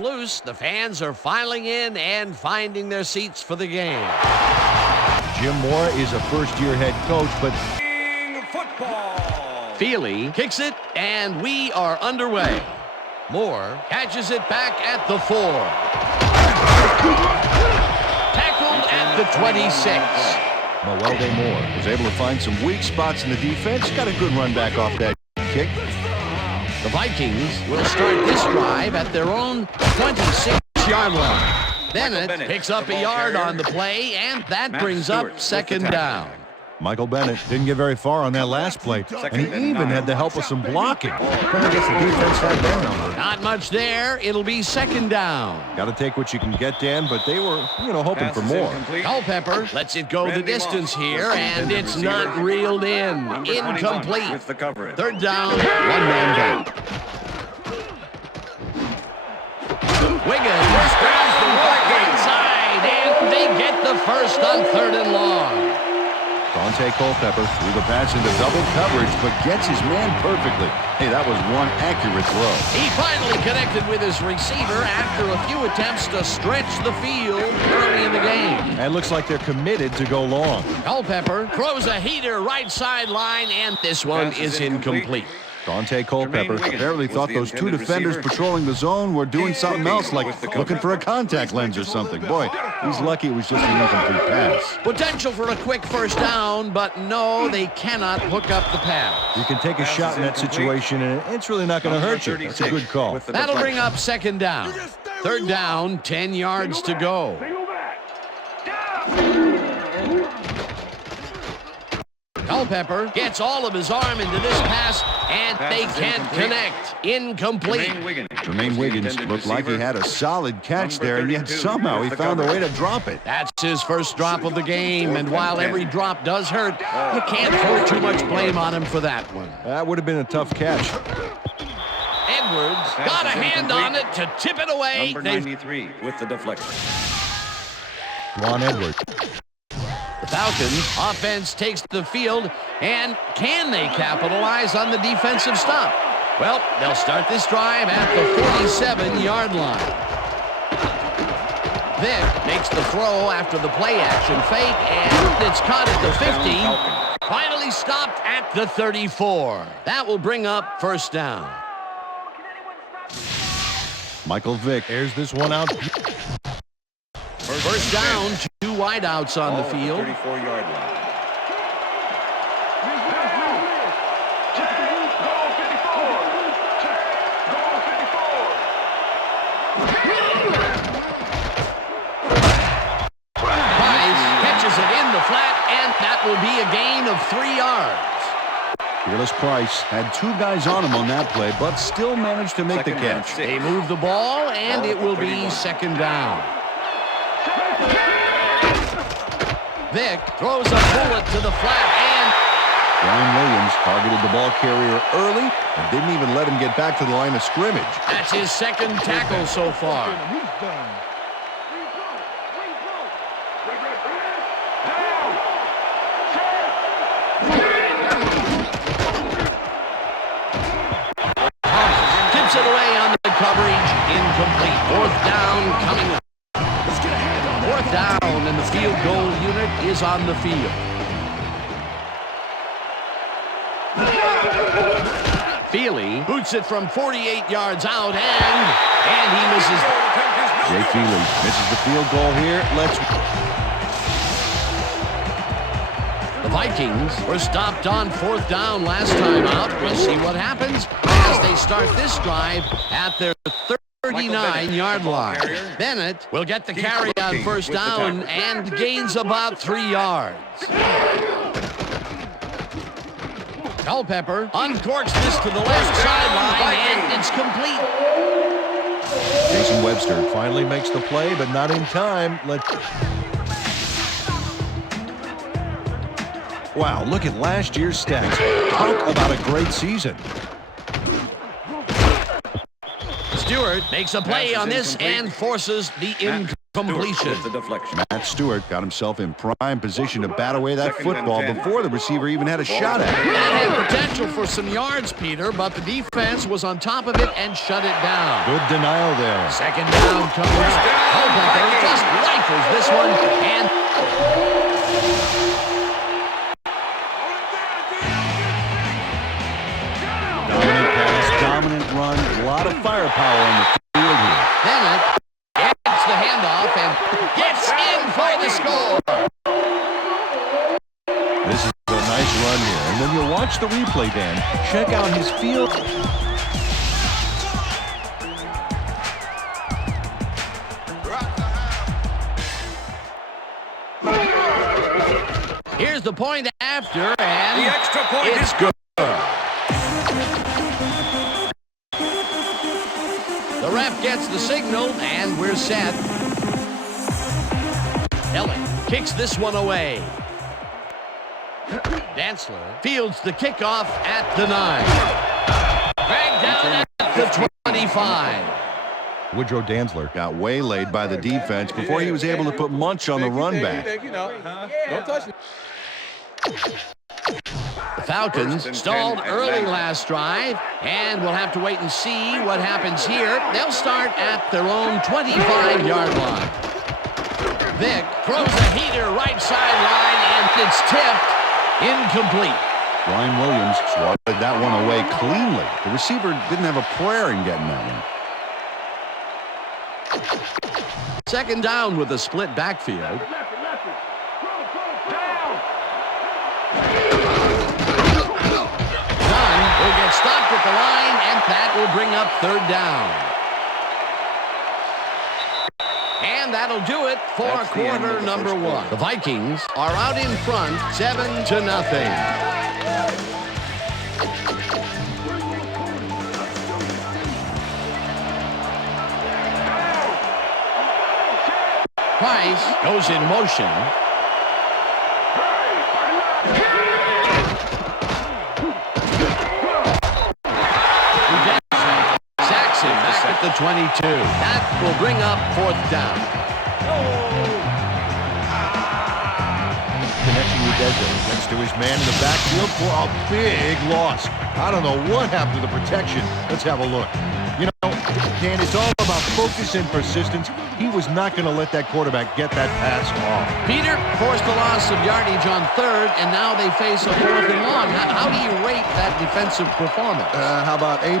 Loose. The fans are filing in and finding their seats for the game. Jim Moore is a first-year head coach, but football. Feely kicks it, and we are underway. Moore catches it back at the 4. Tackled at the 26. Moelde Moore was able to find some weak spots in the defense. Got a good run back off that kick. The Vikings will start this drive at their own 26-yard line. Bennett picks up a yard on the play, and that brings up second down. Michael Bennett didn't get very far on that last play, and he even had the help of some blocking. I guess the defense had their number. Not much there. It'll be second down. Got to take what you can get, Dan, but they were, hoping for more. Culpepper lets it go the distance here, and it's not reeled in. Incomplete. Third down, one man down. Wiggins grabs the ball inside, and they get the first on 3rd and long. Dante Culpepper threw the pass into double coverage, but gets his man perfectly. Hey, that was one accurate throw. He finally connected with his receiver after a few attempts to stretch the field early in the game. And looks like they're committed to go long. Culpepper throws a heater right sideline, and this one is incomplete. Dante Culpepper apparently thought those two defenders patrolling the zone were doing something else, like looking for a contact lens or something. Boy, he's lucky it was just an incomplete pass. Potential for a quick first down, but no, they cannot hook up the pass. You can take a shot in that situation, and it's really not going to hurt you. That's a good call. That'll bring up second down. Third down, 10 yards to go. Culpepper gets all of his arm into this pass, and they can't connect. Incomplete. Jermaine Wiggins looked like he had a solid catch there, and yet somehow he found a way to drop it. That's his first drop of the game, and while every drop does hurt, you can't throw too much blame on him for that one. That would have been a tough catch. Edwards got a hand on it to tip it away. Number 93 with the deflection. Juan Edwards. The Falcons offense takes the field, and can they capitalize on the defensive stop? Well, they'll start this drive at the 47-yard line. Vick makes the throw after the play-action fake, and it's caught at the 50. Finally stopped at the 34. That will bring up first down. Michael Vick airs this one out. First down, 2 wideouts on the field. 34-yard line. Price catches it in the flat, and that will be a gain of 3 yards. Fearless Price had 2 guys on him on that play, but still managed to make the catch. They move the ball, and it will be second down. Vick throws a bullet to the flat, and Ryan Williams targeted the ball carrier early and didn't even let him get back to the line of scrimmage. That's his second tackle so far. Tips it away on the coverage. Incomplete. Fourth down coming up. Fourth down, and the field goal unit is on the field. Feely boots it from 48 yards out, and he misses. Jay Feely misses the field goal here. The Vikings were stopped on fourth down last time out. We'll see what happens as they start this drive at their 39-yard line. Bennett will get the carry on first down and gains about 3 yards. Culpepper uncorks this to the left sideline, and it's complete. Jason Webster finally makes the play, but not in time. Wow, look at last year's stats. Talk about a great season. Stewart makes a play on this and forces the incomplete completion. With the deflection. Matt Stewart got himself in prime position to bat away that football before the receiver even had a shot at it. That had potential for some yards, Peter, but the defense was on top of it and shut it down. Good denial there. Second down coming up. Culpepper just rifles this one, and Dominant pass, dominant run, a lot of firepower on the field here. Bennett gets the handoff and gets in for the score. This is a nice run here. And when you watch the replay, Dan, check out his field. Here's the point after, and The extra point it's is good. The ref gets the signal, and we're set. Elling kicks this one away. Dantzler fields the kickoff at the 9. Dragged down at the 25. Woodrow Dantzler got waylaid by the defense before he was able to put Munch on the run back. Don't touch it. The Falcons stalled early last drive, and we'll have to wait and see what happens here. They'll start at their own 25-yard line. Vick throws a heater right sideline, and it's tipped incomplete. Ryan Williams swatted that one away cleanly. The receiver didn't have a prayer in getting that one. Second down with a split backfield. Dunn will get stopped at the line, and that will bring up third down. And that'll do it for That's the end quarter of the number first 1. quarter. The Vikings are out in front, 7-0. Price goes in motion. Sacks him back at the 22. That will bring up fourth down. Connection with Desmond gets to his man in the backfield for a big loss. I don't know what happened to the protection. Let's have a look. You know, Dan, it's all about focus and persistence. He was not going to let that quarterback get that pass off. Peter forced a loss of yardage on third, and now they face a fourth and long. How do you rate that defensive performance? How about A+,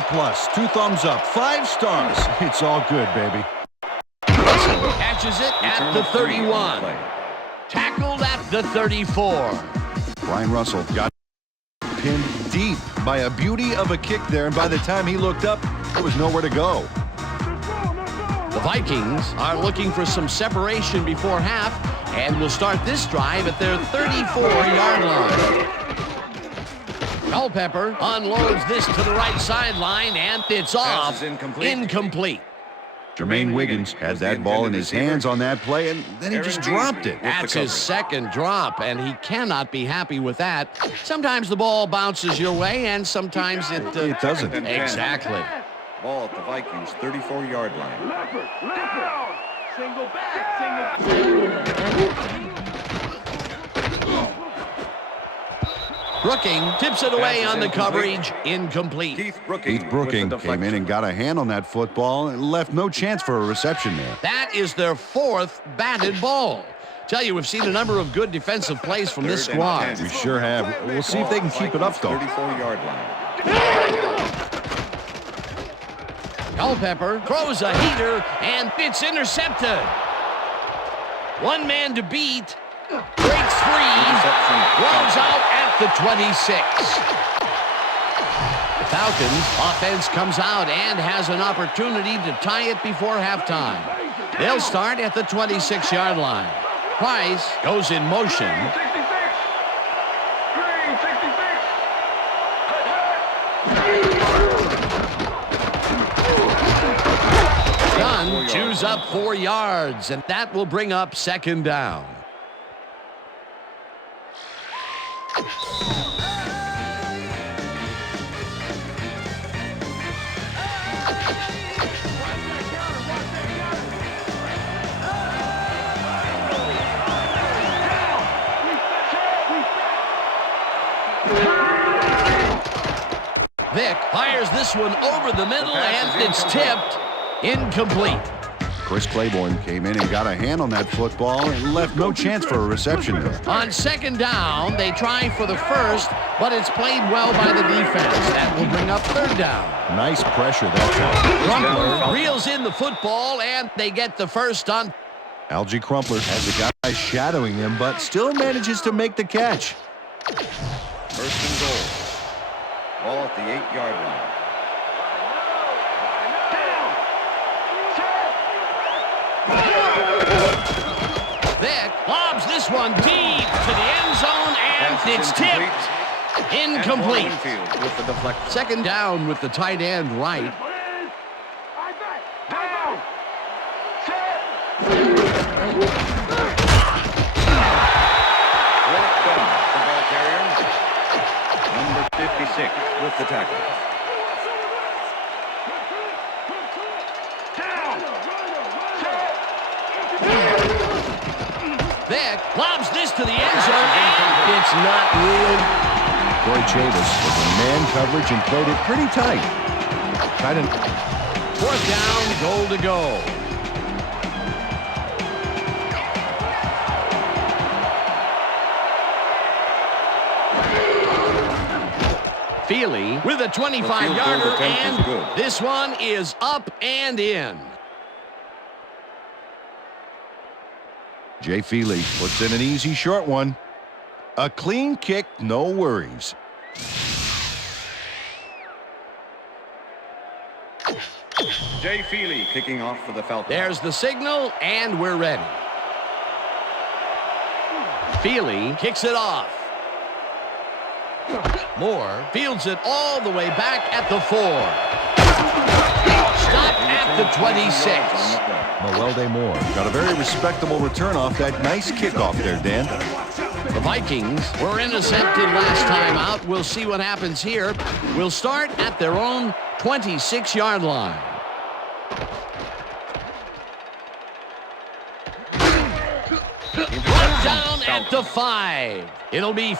2 thumbs up, 5 stars. It's all good, baby. Catches it at the 31. Tackled at the 34. Brian Russell got pinned deep by a beauty of a kick there, and by the time he looked up, there was nowhere to go. The Vikings are looking for some separation before half, and will start this drive at their 34-yard line. Culpepper unloads this to the right sideline, and it's off. Incomplete. Jermaine Wiggins had that ball in his hands on that play, and then he just dropped it. That's his second drop, and he cannot be happy with that. Sometimes the ball bounces your way, and sometimes it doesn't. Exactly. Ball at the Vikings' 34-yard line. Single back, Brooking tips it away on the coverage. Incomplete. Keith Brooking came in and got a hand on that football and left no chance for a reception there. That is their fourth batted ball. Tell you, we've seen a number of good defensive plays from this squad. We sure have. We'll see if they can keep it up, though. 34-yard line. Culpepper throws a heater, and it's intercepted. One man to beat. Breaks free. Runs out at the 26. The Falcons offense comes out and has an opportunity to tie it before halftime. They'll start at the 26-yard line. Price goes in motion. Dunn chews up 4 yards, and that will bring up second down. Vick fires this one over the middle, and it's tipped. Incomplete. Chris Claiborne came in and got a hand on that football and left no chance for a reception. On second down, they try for the first, but it's played well by the defense. That will bring up third down. Nice pressure that time. Crumpler reels in the football, and they get the first on. Algie Crumpler has a guy shadowing him, but still manages to make the catch. First and goal. Ball at the 8-yard line. Vick lobs this one deep to the end zone, and it's tipped. Incomplete. With the deflection. Second down with the tight end right. Walk down the ball carrier. Number 56 with the tackle. Vick lobs this to the end zone, and it's not ruled. Corey Chavis was in man coverage and played it pretty tight. Fourth down, goal to go. Feely with a 25-yarder, and this one is up and in. Jay Feely puts in an easy short one. A clean kick, no worries. Jay Feely kicking off for the Falcons. There's the signal, and we're ready. Feely kicks it off. Moore fields it all the way back at the 4. Stop at the 26. Mawelde Moore got a very respectable return off that nice kickoff there, Dan. The Vikings were intercepted last time out. We'll see what happens here. We'll start at their own 26-yard line. Brought down at the 5. It'll be...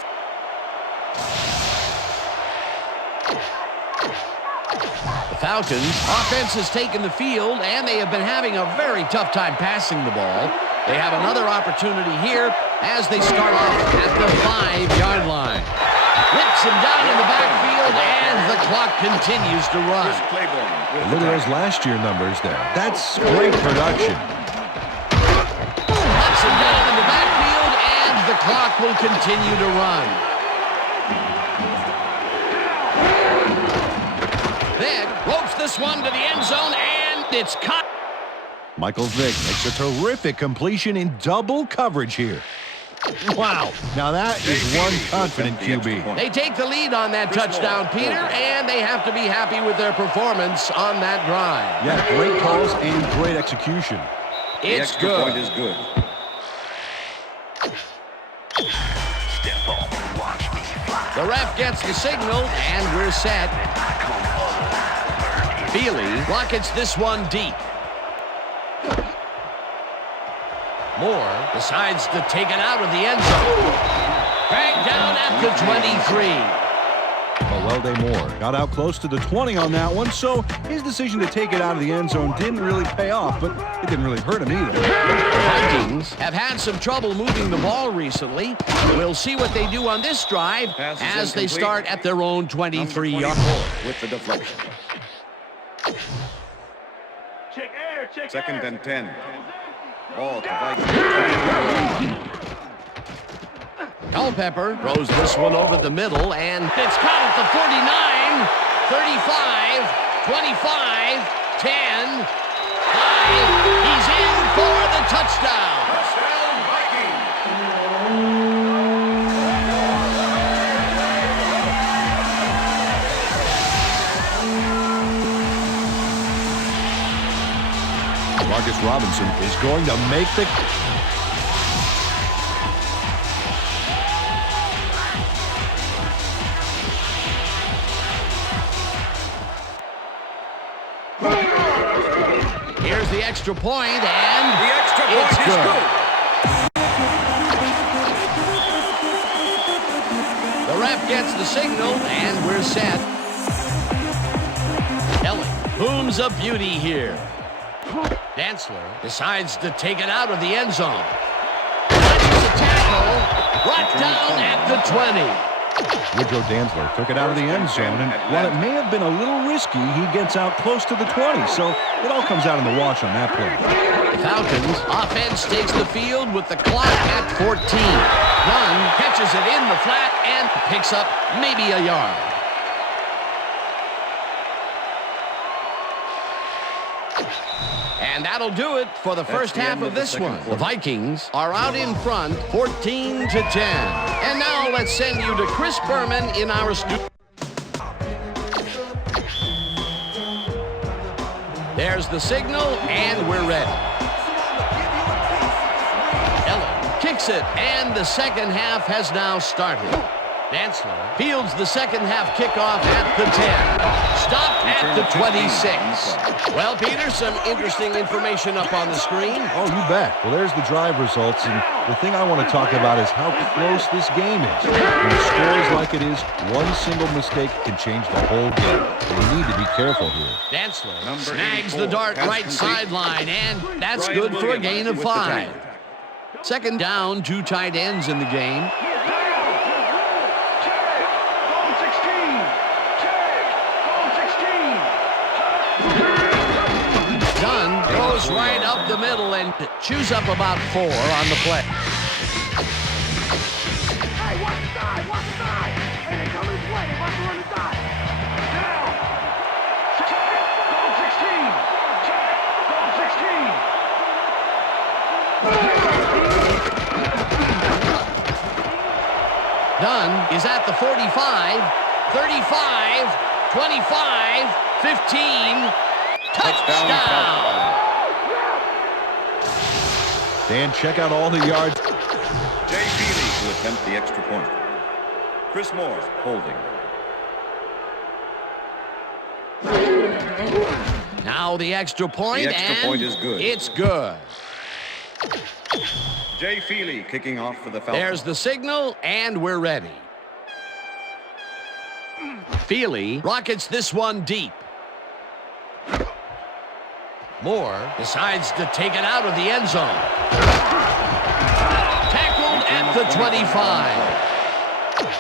Falcons offense has taken the field, and they have been having a very tough time passing the ball. They have another opportunity here as they start off at the 5-yard line. Whips him down in the backfield, and the clock continues to run. Look at those last year numbers there. That's great production. Whips him down in the backfield, and the clock will continue to run. Ropes this one to the end zone, and it's caught. Michael Vick makes a terrific completion in double coverage here. Wow. Now that is one confident QB. They take the lead on that touchdown, Peter, and they have to be happy with their performance on that drive. Yeah, great calls and great execution. It's the good. Point is good. The ref gets the signal, and we're set. Feely rockets this one deep. Moore decides to take it out of the end zone. Dragged down at the 23. Mawelde Moore got out close to the 20 on that one, so his decision to take it out of the end zone didn't really pay off, but it didn't really hurt him either. The Vikings have had some trouble moving the ball recently. We'll see what they do on this drive as they start at their own 23-yard line. With the deflection. Second and 10. Ball to Vikings. Culpepper throws this one over the middle, and it's caught at the 49, 35, 25, 10, 5. He's in for the touchdown. Touchdown, Vikings. Marcus Robinson is going to make the... Here's the extra point, and The extra point is good. The ref gets the signal, and we're set. Booms a beauty here. Dantzler decides to take it out of the end zone. Catches a tackle. Brought down at the 20. Woodrow Dantzler took it out of the end zone, and while it may have been a little risky, he gets out close to the 20, so it all comes out in the wash on that play. The Falcons offense takes the field with the clock at 14. Dunn catches it in the flat and picks up maybe a yard. And that'll do it for the first half of this one. The Vikings are out in front, 14-10. And now let's send you to Chris Berman in our studio. There's the signal, and we're ready. Ellen kicks it, and the second half has now started. Dantzler fields the second half kickoff at the 10. Stopped at the 26. Well, Peter, some interesting information up on the screen. Oh, you bet. Well, there's the drive results, and the thing I want to talk about is how close this game is. When the score is like it is, one single mistake can change the whole game. They need to be careful here. Dantzler snags the dart right sideline, and that's good for a gain of 5. Second down, 2 tight ends in the game. Right up the middle and chews up about 4 on the play. Hey, watch the side, watch the side. Hey, they come this way, they want to run the side. Now. Check, goal 16. Check, goal 16. Dunn is at the 45, 35, 25, 15. Touchdown. Dan, check out all the yards. Jay Feely to attempt the extra point. Chris Moore holding. Now the extra point, The extra point is good. It's good. Jay Feely kicking off for the Falcons. There's the signal, and we're ready. Feely rockets this one deep. Moore decides to take it out of the end zone. Tackled at the 25.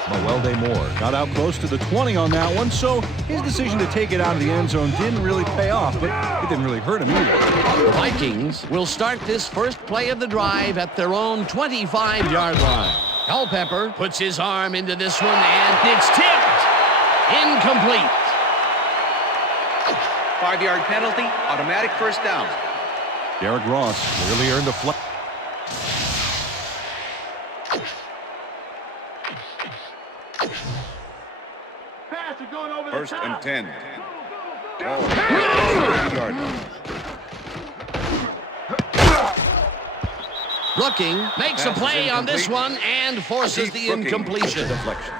Mewelde Moore got out close to the 20 on that one, so his decision to take it out of the end zone didn't really pay off, but it didn't really hurt him either. The Vikings will start this first play of the drive at their own 25-yard line. Culpepper puts his arm into this one, and it's tipped. Incomplete. 5-yard penalty, automatic first down. Derek Ross clearly earned a flag. Pass is going over the First top. and 10. Go. Brooking makes a play on this one and forces the incompletion. Deflection.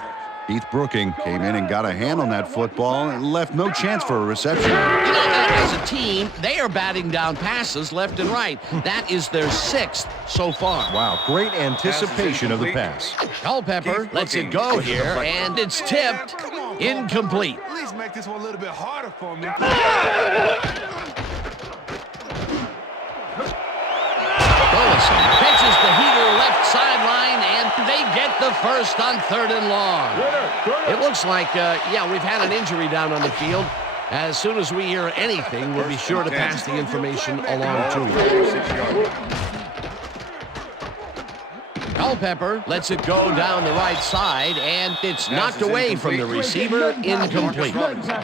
Keith Brooking came in and got a hand on that football and left no chance for a reception. You know, as a team, they are batting down passes left and right. That is their 6th so far. Wow, great anticipation of the pass. Culpepper lets it go here, and it's tipped. Incomplete. At least make this one a little bit harder for me. Burleson pitches the heater left sideline, and they get the first on 3rd and long. It looks like, we've had an injury down on the field. As soon as we hear anything, we'll be sure to pass the information along to you. 6 yards. Culpepper lets it go down the right side, and it's knocked away from the receiver. Incomplete.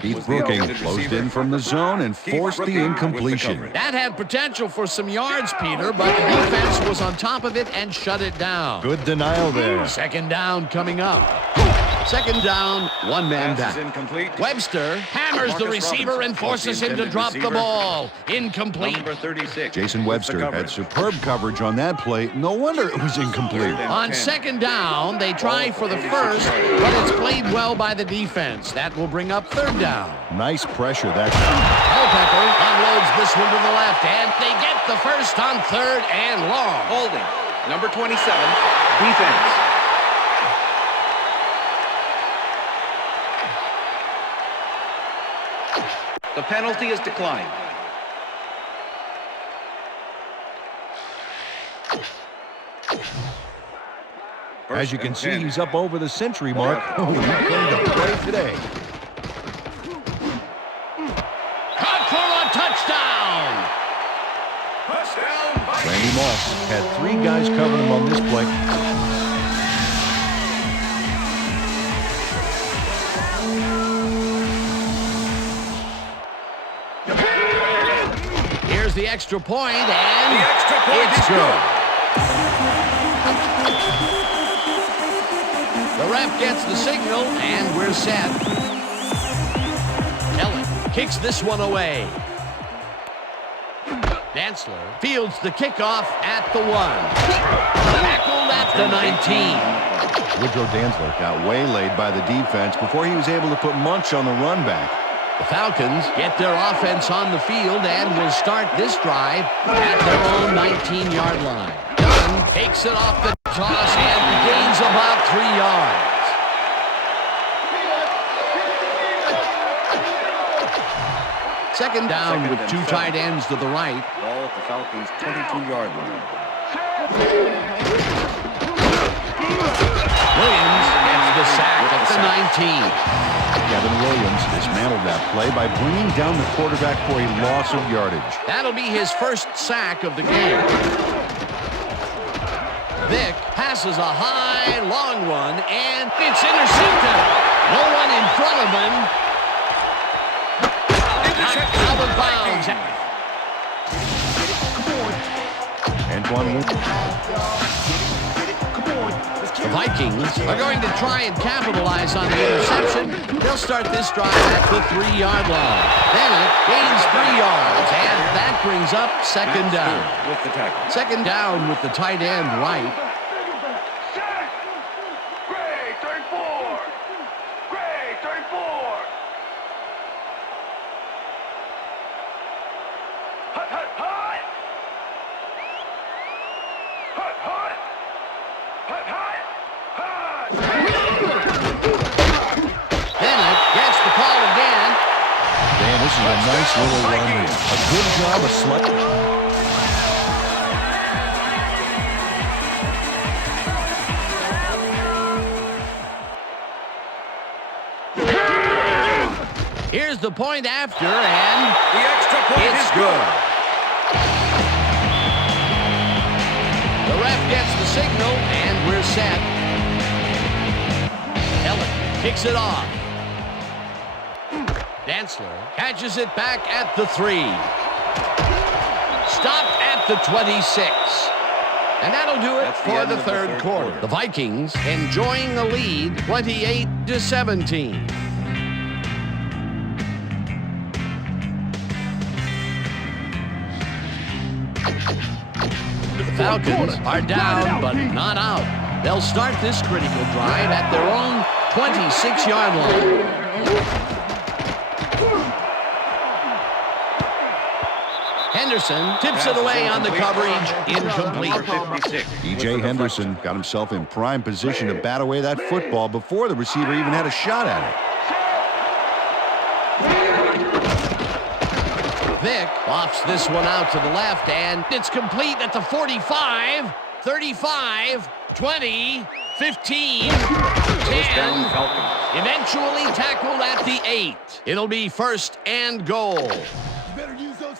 Keith Brooking closed in from the zone and forced the incompletion. That had potential for some yards, Peter, but the defense was on top of it and shut it down. Good denial there. Second down coming up. Second down, 1 man Pass is down. incomplete. Webster hammers the receiver and forces him to drop the ball. Incomplete. Number 36. Jason Webster had superb coverage on that play. No wonder it was incomplete. On second down, they try for the first, but it's played well by the defense. That will bring up 3rd down. Nice pressure that time. Culpepper unloads this one to the left, and they get the first on 3rd and long. Holding, number 27, defense. The penalty is declined. As you can see, he's up over the century mark. Oh, he's going to play today. Caught for a touchdown. Randy Moss had 3 guys covering him on this play. Here's the extra point, and The extra point it's is good. The ref gets the signal, and we're set. Ellen kicks this one away. Dantzler fields the kickoff at the 1. Tackled at the 19. Woodrow Dantzler got waylaid by the defense before he was able to put Munch on the run back. The Falcons get their offense on the field and will start this drive at their own 19-yard line. Dunn takes it off the toss and gains about 3 yards. Second down with 2 tight ends to the right. Ball at the Falcons' 22-yard line. Williams gets the sack at the 19. Kevin Williams dismantled that play by bringing down the quarterback for a loss of yardage. That'll be his first sack of the game. Vick passes a high, long one, and it's intercepted. No one in front of him. Out of bounds. Antoine Winfield. The Vikings are going to try and capitalize on the interception. They'll start this drive at the 3-yard line. Bennett gains 3 yards, and that brings up second down. With the tackle. Second down with the tight end right. Gray, 34. Gray, 34. Hut, hut, hut. Hut, hut. Hut, hut. Hut. Bennett gets the call again. Man, this is a nice little run here. A good job of selecting. Here's the point after, and The extra point it's is good. The ref gets the signal, and we're set. Ellen kicks it off. Dantzler catches it back at the 3. Stopped at the 26. And that'll do it That's the for end the of the third third quarter. quarter. The Vikings enjoying the lead, 28-17. The Falcons are down, but not out. They'll start this critical drive at their own 26-yard line. Henderson tips it away on the coverage. Incomplete. Number 56. E.J. Henderson got himself in prime position to bat away that football before the receiver even had a shot at it. Vick lofts this one out to the left, and it's complete at the 45, 35, 20, 15, 10. Falcons. Eventually tackled at the 8. It'll be first and goal.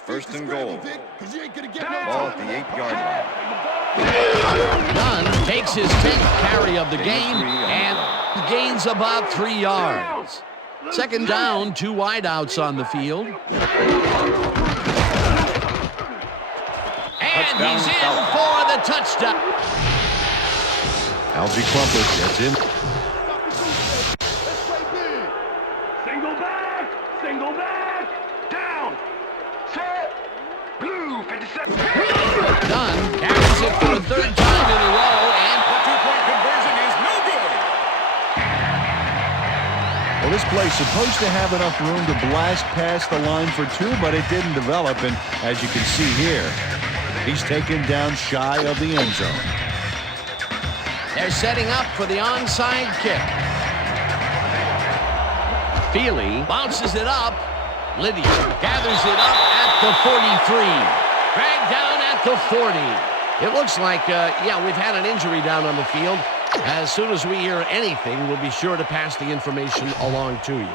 First and goal. Ball at the 8-yard line. Dunn takes his 10th carry of the game and gains about 3 yards. Second down, 2 wideouts on the field. And he's in for the touchdown. Algie Crumpler gets in. Single back. Single back. Down. Set. Blue, 57. Dunn carries it for the 3rd time in a row, and The two-point conversion is no good. Well, this play's supposed to have enough room to blast past the line for 2, but it didn't develop. And as you can see here, he's taken down shy of the end zone. they're setting up for the onside kick. Feely bounces it up, Lydia gathers it up at the 43. Dragged down at the 40. It looks like, we've had an injury down on the field. As soon as we hear anything, we'll be sure to pass the information along to you.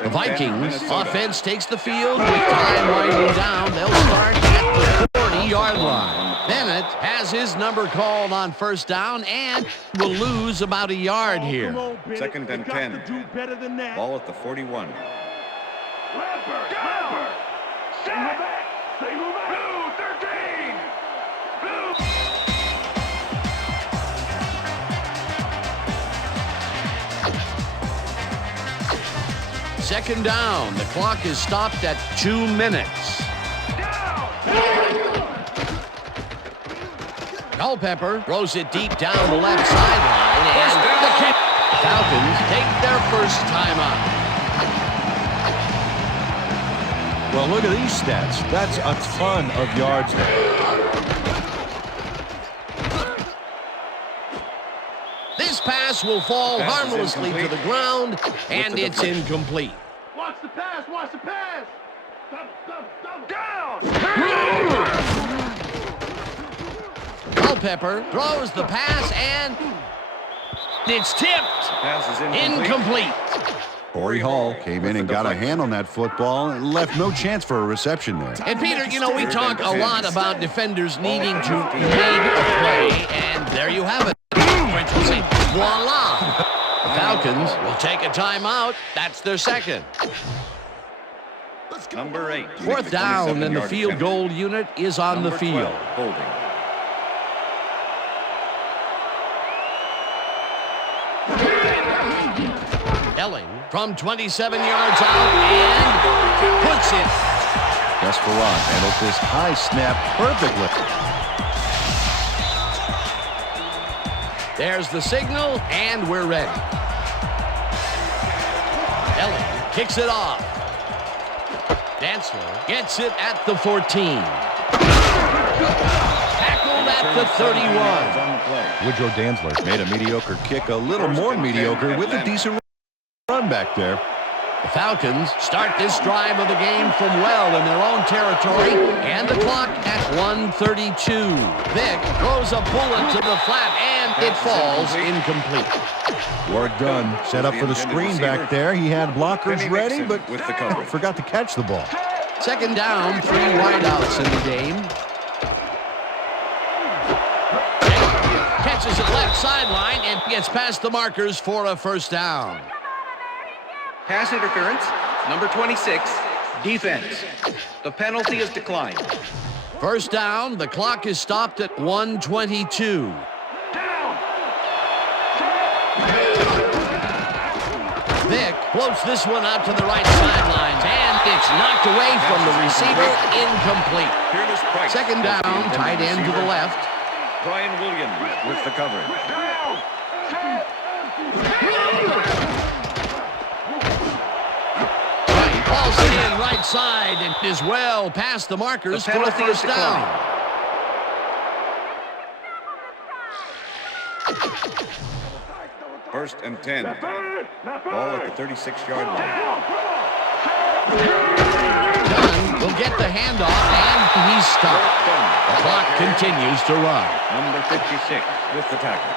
The Vikings offense takes the field with time winding down. They'll start at the 40-yard line. Bennett has his number called on first down and will lose about a yard here. Second and 10. Ball at the 41. Second down. The clock is stopped at 2 minutes. Culpepper throws it deep down the left sideline, and the Falcons take their first timeout. Well, look at these stats. That's a ton of yards there. This pass will fall harmlessly to the ground, and it's incomplete. Watch the pass, watch the pass. Down. Culpepper throws the pass, and it's tipped. Pass is Incomplete. Corey Hall came in and got a hand on that football and left no chance for a reception there. And Peter, we talk a lot about defenders needing to make a play, and there you have it. French will say, voila. The Falcons will take a timeout. That's their second. Number 8. Fourth down, and the field goal unit is on the field. Holding. Elling from 27 yards out and puts it. Desperat handled this high snap perfectly. There's the signal, and we're ready. Elling kicks it off. Dantzler gets it at the 14. Tackled at the 31. Woodrow Dantzler made a mediocre kick a little more mediocre with a decent run back there. The Falcons start this drive of the game from well in their own territory, and the clock at 1:32. Vick throws a bullet to the flat, and it falls incomplete. Work done. Set up for the screen back there. He had blockers ready, but forgot to catch the ball. Second down, 3 wideouts in the game. Catches it left sideline and gets past the markers for a first down. Pass interference, number 26, defense. The penalty is declined. First down, the clock is stopped at 1:22. Vick floats this one out to the right sidelines, and it's knocked away from the receiver, incomplete. Second down, tight end to the left. Brian Williams with the coverage. Balls it in right side and is well past the markers for a first down. First and 10. Ball at the 36-yard line. Dunn will get the handoff, and he's stopped. The clock continues to run. Number 56 with the tackle.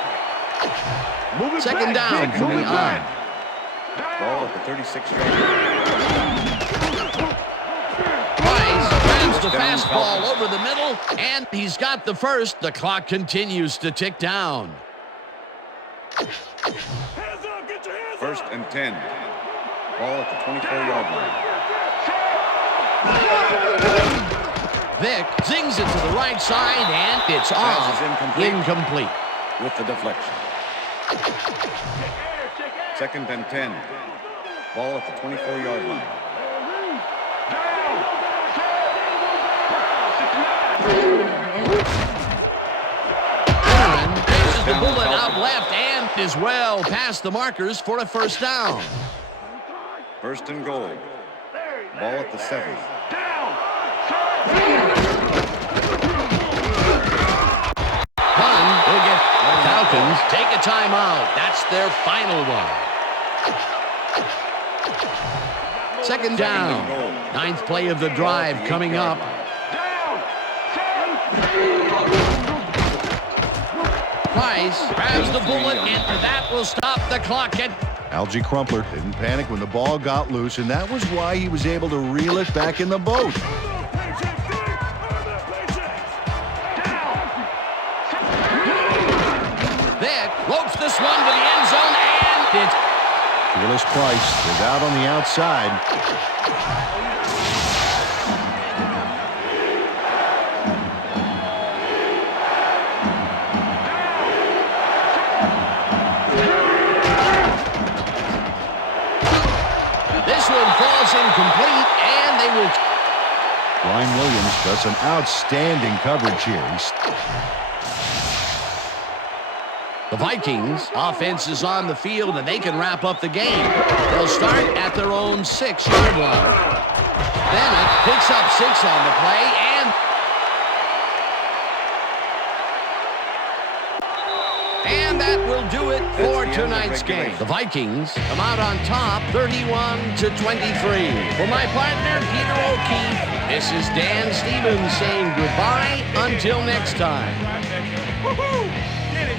Second down from the line. Ball at the 36-yard line. Price grabs the fastball over the middle, and he's got the first. The clock continues to tick down. First and 10. Ball at the 24-yard line. Vick zings it to the right side, and it's off. Incomplete. With the deflection. Second and 10. Ball at the 24-yard line. Aaron faces the bullet out left and is well past the markers for a first down. First and goal. Ball at the 7. Dunn will get Falcons take a timeout. That's their final one. Second down. Ninth play of the drive coming up. Down. 10. Price grabs the bullet, and that will stop the clock. Algie Crumpler didn't panic when the ball got loose, and that was why he was able to reel it back in the boat. Vick ropes this one to the end zone, and it's... Willis Price is out on the outside. This one falls incomplete, and they will... Ryan Williams does some outstanding coverage here. The Vikings offense is on the field, and they can wrap up the game. They'll start at their own 6-yard line. Bennett picks up 6 on the play, and that will do it for tonight's game. The Vikings come out on top 31-23. For my partner, Peter O'Keefe, this is Dan Stevens saying goodbye until next time. Get it.